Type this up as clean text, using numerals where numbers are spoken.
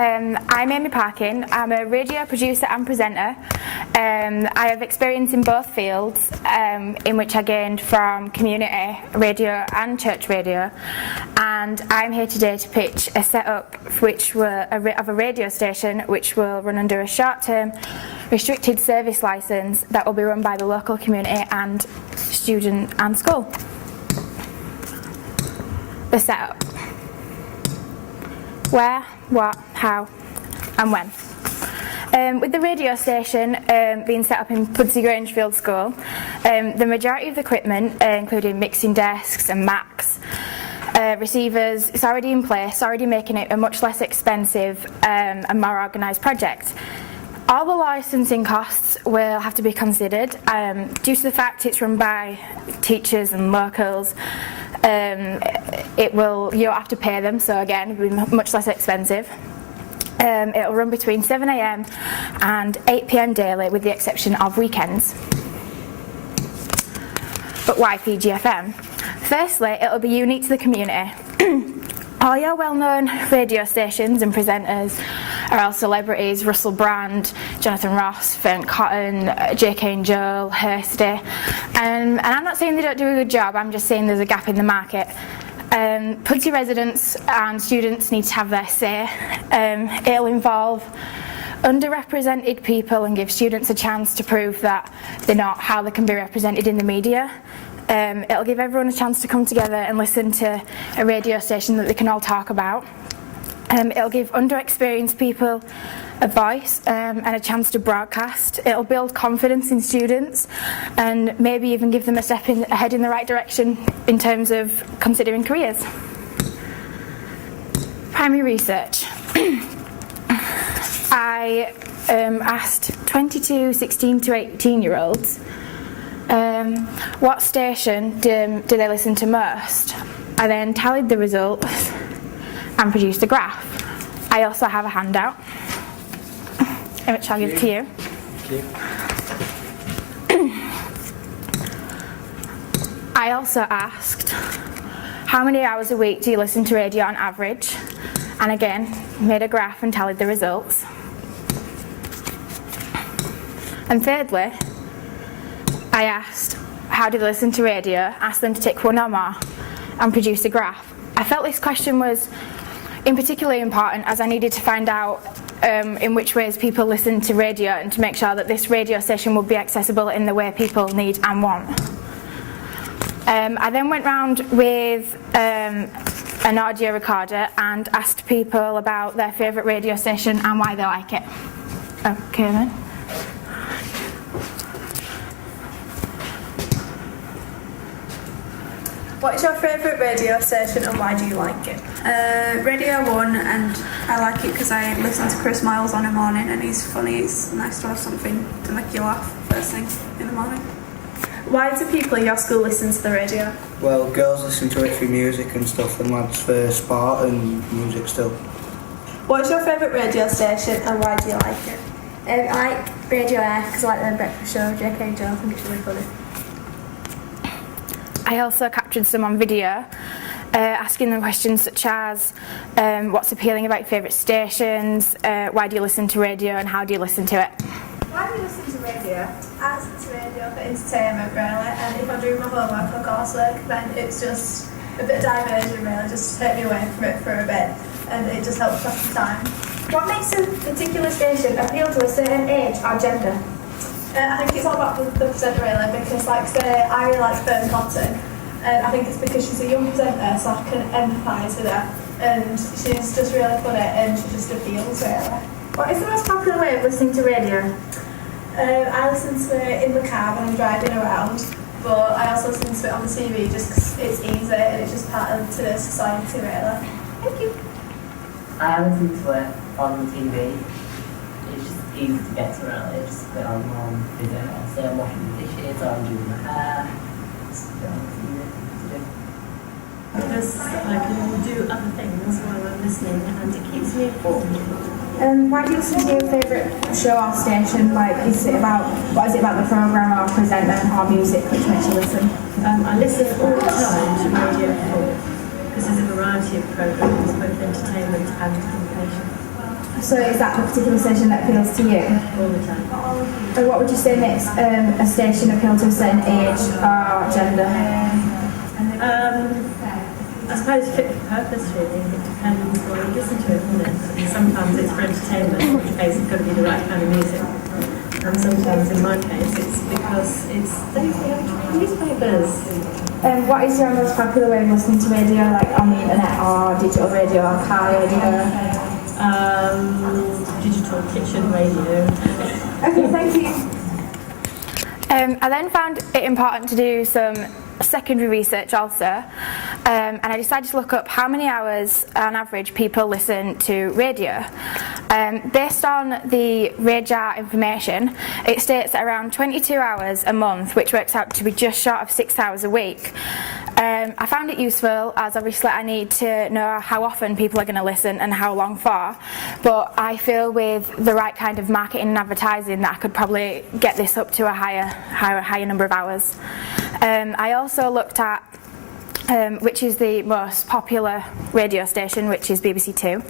I'm Amy Parkin. I'm a radio producer and presenter. I have experience in both fields, in which I gained from community radio and church radio. And I'm here today to pitch a setup of a radio station which will run under a short-term restricted service licence that will be run by the local community and student and school. The setup. Where, what, how and when. With the radio station being set up in Pudsey Grangefield School, the majority of the equipment, including mixing desks and Macs, receivers, is already in place, already making it a much less expensive and more organised project. All the licensing costs will have to be considered due to the fact it's run by teachers and locals. You'll have to pay them, so again, it'll be much less expensive. It'll run between 7 AM and 8 PM daily, with the exception of weekends. But why PGFM? Firstly, it'll be unique to the community. All your well-known radio stations and presenters are all celebrities: Russell Brand, Jonathan Ross, Fern Cotton, JK and Joel, Hursty. And I'm not saying they don't do a good job, I'm just saying there's a gap in the market. Pudsey residents and students need to have their say. It'll involve underrepresented people and give students a chance to prove that they're not how they can be represented in the media. It'll give everyone a chance to come together and listen to a radio station that they can all talk about. It'll give underexperienced people a voice and a chance to broadcast. It'll build confidence in students and maybe even give them a step ahead in the right direction in terms of considering careers. Primary research. I asked 22, 16 to 18-year-olds what station do they listen to most. I then tallied the results and produced a graph. I also have a handout, which I'll give to you. I also asked, how many hours a week do you listen to radio on average? And again, made a graph and tallied the results. And thirdly, I asked, how do they listen to radio? Asked them to tick one or more and produce a graph. I felt this question was particularly important, as I needed to find out in which ways people listen to radio and to make sure that this radio station would be accessible in the way people need and want. I then went round with an audio recorder and asked people about their favourite radio station and why they like it. Okay then. What is your favourite radio station and why do you like it? Radio 1, and I like it because I listen to Chris Miles on the morning and he's funny. It's nice to have something to make you laugh first thing in the morning. Why do people at your school listen to the radio? Well, girls listen to it for music and stuff, and lads for sport and music still. What is your favourite radio station and why do you like it? I like Radio Air because I like the breakfast show, JK and Joel. I think it's really funny. I also captured some on video, asking them questions such as what's appealing about your favourite stations, why do you listen to radio and how do you listen to it? Why do you listen to radio? I listen to radio for entertainment really, and if I'm doing my homework or coursework then it's just a bit of diversion really, just to take me away from it for a bit and it just helps pass the time. What makes a particular station appeal to a certain age or gender? I think it's all about the presenter really, because like say I really like Fern Cotton, and I think it's because she's a young presenter so I can empathise with her and she's just really funny and she just appeals really. What is the most popular way of listening to radio? I listen to it in the car when I'm driving around, but I also listen to it on the TV just because it's easy and it's just part of today's society really. Thank you. I listen to it on the TV. It's just easy to get around. It's just put on video. I'll say I'm washing the dishes or I'm doing my hair. Just put it on the TV to do. Because I can do other things while I'm listening and it keeps me informed. Why do you listen to your favourite show or station? Like, what is it about the programme or presenter or music which makes you listen? I listen all the time to Radio 4 because there's a variety of programmes, both entertainment and information. So is that the particular station that appeals to you? all the time. And what would you say makes a station appeal to a certain age or gender? I suppose fit for purpose really. It depends what you listen to, isn't it? I mean, sometimes it's for entertainment, in which case it's got to be the right kind of music. And sometimes in my case it's because it's things we have to read newspapers. What is your most popular way of listening to radio, like on the internet or digital radio or car radio? Digital kitchen radio. Okay, thank you. I then found it important to do some secondary research also, and I decided to look up how many hours on average people listen to radio. Based on the radar information, it states that around 22 hours a month, which works out to be just short of 6 hours a week. I found it useful as obviously I need to know how often people are going to listen and how long for, but I feel with the right kind of marketing and advertising that I could probably get this up to a higher number of hours. I also looked at which is the most popular radio station, which is BBC 2.